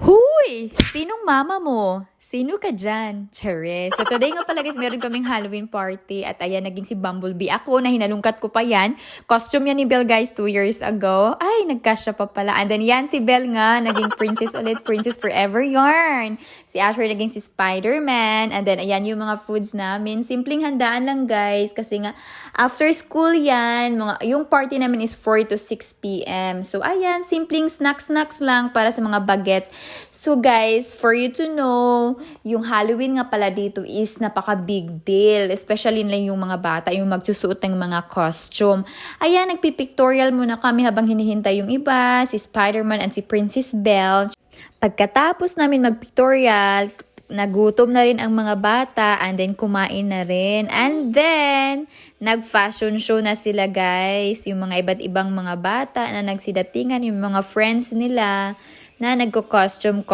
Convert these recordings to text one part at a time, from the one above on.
Huy! Sinong mama mo? Sino ka dyan? Charis. So today nga pala guys, meron kaming Halloween party at ayan, naging si Bumblebee. Ako na hinalungkat ko pa yan. Costume yan ni Belle guys 2 years ago. Ay, nagkasya pa pala. And then yan si Belle nga, naging princess ulit. Princess forever yarn. Si Asher naging si Spider-Man. And then ayan yung mga foods namin. Simpleng handaan lang guys. Kasi nga, after school yan, yung party namin is 4 to 6 p.m. So ayan, simpleng snacks lang para sa mga bagets. So guys, for you to know, yung Halloween nga pala dito is napaka-big deal. Especially na yung mga bata, yung magsusuot ng mga costume. Ayan, nagpipictorial muna kami habang hinihintay yung iba, si Spider-Man and si Princess Belle. Pagkatapos namin mag-pictorial, nagutom na rin ang mga bata and then kumain na rin. And then, nag-fashion show na sila guys. Yung mga iba't ibang mga bata na nagsidatingan, yung mga friends nila na nagko-costume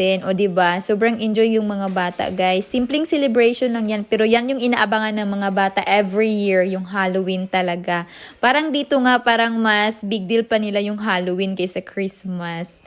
din. O diba? Sobrang enjoy yung mga bata, guys. Simpleng celebration lang yan. Pero yan yung inaabangan ng mga bata every year, yung Halloween talaga. Parang dito nga, parang mas big deal pa nila yung Halloween kaysa Christmas.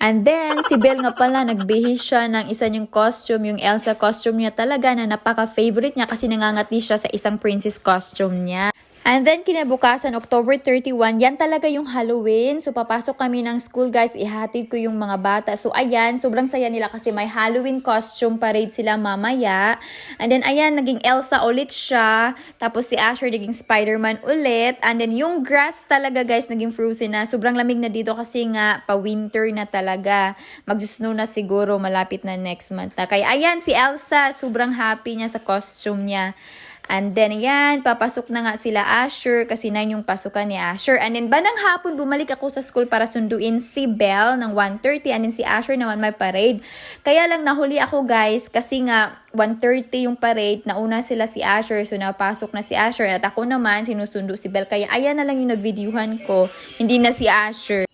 And then, si Belle nga pala, nagbihis siya ng isa niyang costume. Yung Elsa costume niya talaga na napaka-favorite niya kasi nangangati siya sa isang princess costume niya. And then, kinabukasan, October 31, yan talaga yung Halloween. So, papasok kami ng school, guys. Ihatid ko yung mga bata. So, ayan, sobrang saya nila kasi may Halloween costume parade sila mamaya. And then, ayan, naging Elsa ulit siya. Tapos, si Asher naging Spider-Man ulit. And then, yung grass talaga, guys, naging frozen na. Sobrang lamig na dito kasi nga, pa-winter na talaga. Mag-snow na siguro, malapit na next month na. Kaya, ayan, si Elsa, sobrang happy niya sa costume niya. And then, yan, papasok na nga sila Asher kasi 9 yung pasukan ni Asher. And then, bandang hapon, bumalik ako sa school para sunduin si Belle ng 1:30. And then, si Asher naman may parade. Kaya lang, nahuli ako guys kasi nga, 1:30 yung parade. Nauna sila si Asher. So, napasok na si Asher. At ako naman, sinusundo si Belle. Kaya, ayan na lang yung na-videohan ko. Hindi na si Asher.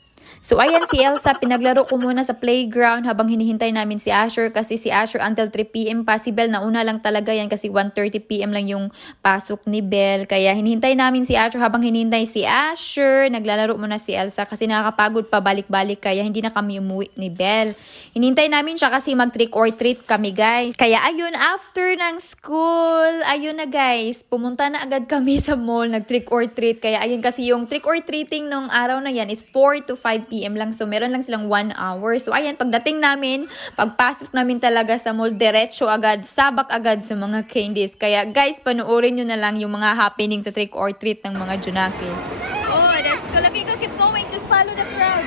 So, ayan si Elsa, pinaglaro ko muna sa playground habang hinihintay namin si Asher kasi si Asher until 3 p.m. pa. Si Belle, nauna lang talaga yan kasi 1:30 p.m. lang yung pasok ni Belle. Kaya hinihintay namin si Asher habang hinihintay si Asher. Naglalaro muna si Elsa kasi nakakapagod pa balik-balik kaya hindi na kami umuwi ni Belle. Hinihintay namin siya kasi mag-trick or treat kami guys. Kaya ayun, after ng school, ayun na guys, pumunta na agad kami sa mall, nag-trick or treat. Kaya ayun kasi yung trick or treating nung araw na yan is 4 to 5 p.m. lang. So, meron lang silang 1 hour. So, ayan, pagdating namin, pagpasok namin talaga sa mall, diretso agad, sabak agad sa mga candies. Kaya, guys, panoorin nyo na lang yung mga happening sa trick or treat ng mga Junakis. Oh, let's go. Lagi go, keep going. Just follow the crowd.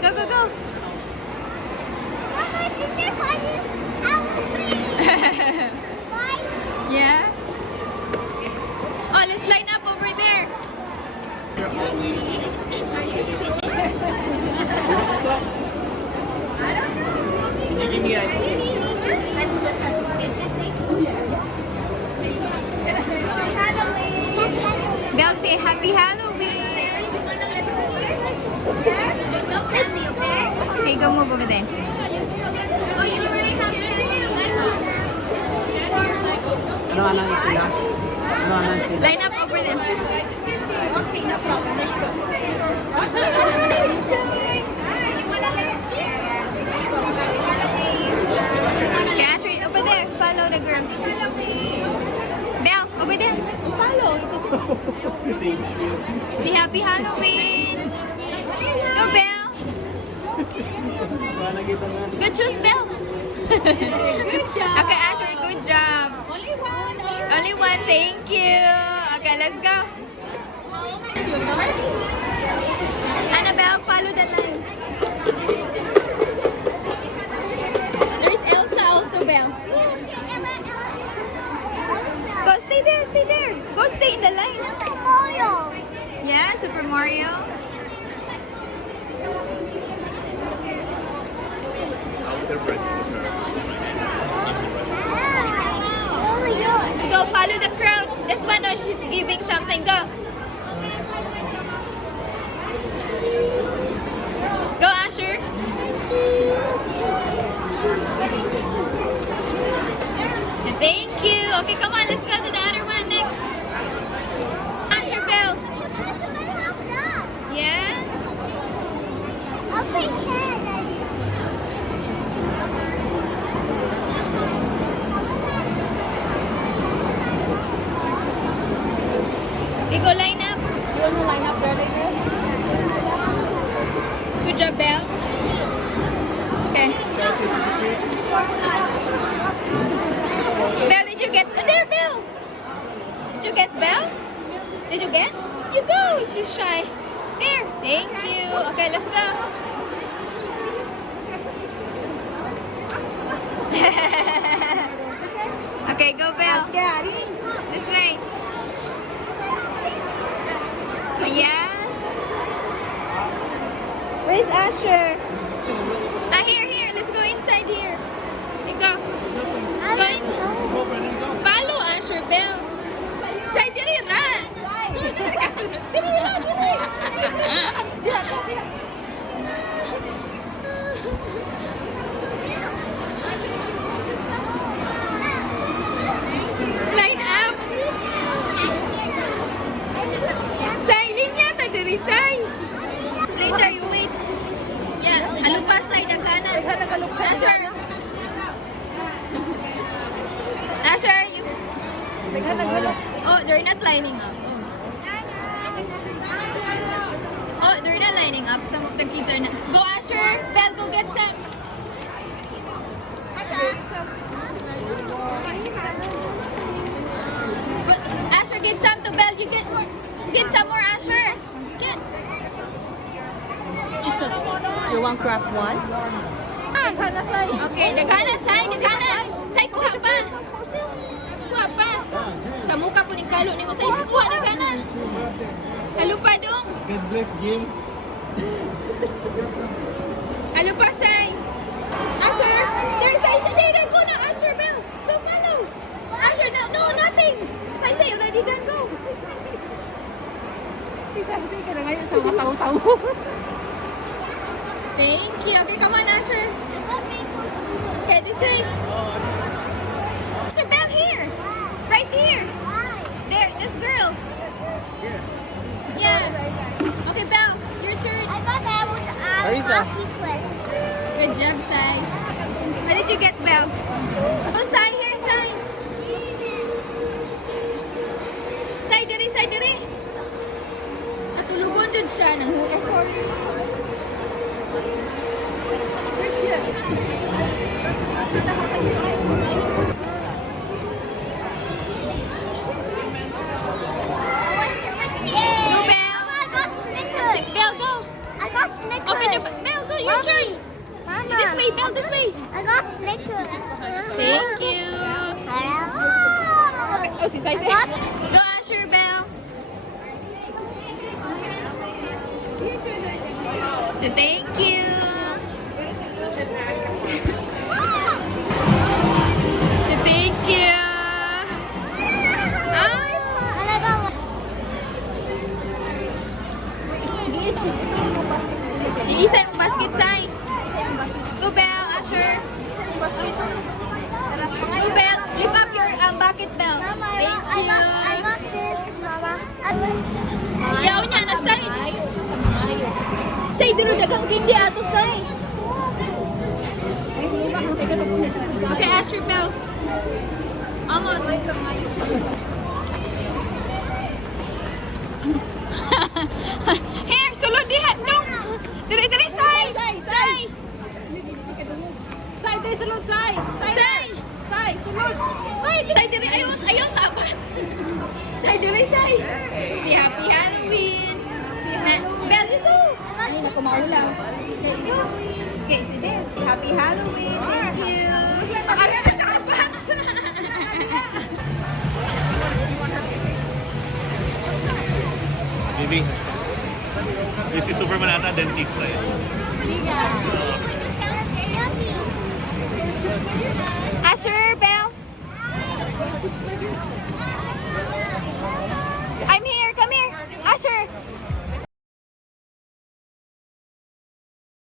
Go, go, go. Mama, is there funny? Yeah? Oh, let's line up over there. Can you give me a... Belle, say Happy Halloween. No candy, okay? Okay, go move over there. Oh, you already have Ano sila? Ano sila? Line up over there. Okay, no problem. There you go. Okay, Ashley, over there. Follow the girl. Belle, over there. Follow. Say Happy Halloween. Go, Belle. Good choose, Belle. Good job. Okay, Ashley, good job. Only one. Only one, thank you. Okay, let's go. Annabelle, follow the line. There's Elsa also, Belle. Go, stay there, stay there. Go stay in the line. Yeah, Super Mario. Go, follow the crowd. That one, oh, she's giving something. Go. Go, Asher. Thank you. Okay, come on, let's go to the other one next. Asher, Belle. Yeah? Okay, go line up. You want to line up there later? Good job, Belle. Okay. Belle, did you get... Oh, there, Belle! Did you get Belle? Did you get? You go! She's shy. There. Thank you. Okay, let's go. Okay, go, Belle. This way. Yeah. Where's Asher? Ah, here. Let's go inside here. Okay, go. Go in. Follow Asher, Belle. Side diri ra. Kasunod sila. Line up. Say, linya ta diri, say. Later, you wait. Yeah, halupas side ang kanan. Asher. Asher, you... Oh, they're not lining up. Oh, they're not lining up. Some of the kids are not. Go, Asher. Belle, go get some. But Asher, give some to Belle. You get more. Get some more, Asher. Get. You want craft one? Okay, dagana, say. Say, kuha pa. Kuha pa. Sa muka po ni kalo ni mo, say. Kuha na ka na. Halo pa dong. God bless, Jim. Halo pa, say. Asher, there, say. There, go na, Asher, Belle. Go follow. Asher, no, nothing. Say, already done, go. Thank you. Okay, come on, Asher. Okay, this way. Asher, Belle, here. Right here. There, this girl. Yeah. Okay, Belle, your turn. I thought I was Marisa. coffee quest. Good job, Sai. What did you get, Belle? Oh, Sai, here, Sai. Sai, diri. Natulugon dyan siya ng hukay. Sorry. Go, Belle. I got Snickers. Belle, go. I got Snickers. Open your... Belle, go, your turn. Mama. This way, Belle, this way. I got Snickers. Thank you. Oh. Okay. Oh, si Sai, say. Go, Asher, Belle. So, thank you. So, thank you. Ah, And I got one. iisa yung basket, Sai. Go, Belle, Asher. Go, Belle. Lift up your bucket, Belle. Mama, Thank I you. got this, Mama. Yaw niya na, Sai. Say, dulu dagang hindi ato, Sai. Okay, Asher, Belle. Almost. Here, sulod diha. No. Diri, Sai. Sai. Sai, there's a lot, Sai. Sai. Sai, sulod. Sai, diri. Ayaw sa apa. Sai, diri, Sai. Si Happy Halloween. Na, Belle, you go. Ay, naku, maulaw. Let's go. Okay, si there. Happy Halloween. Thank you. Ang aray siya sa apa. Maybe. This is Superman ata, dentist right? Asher, Belle.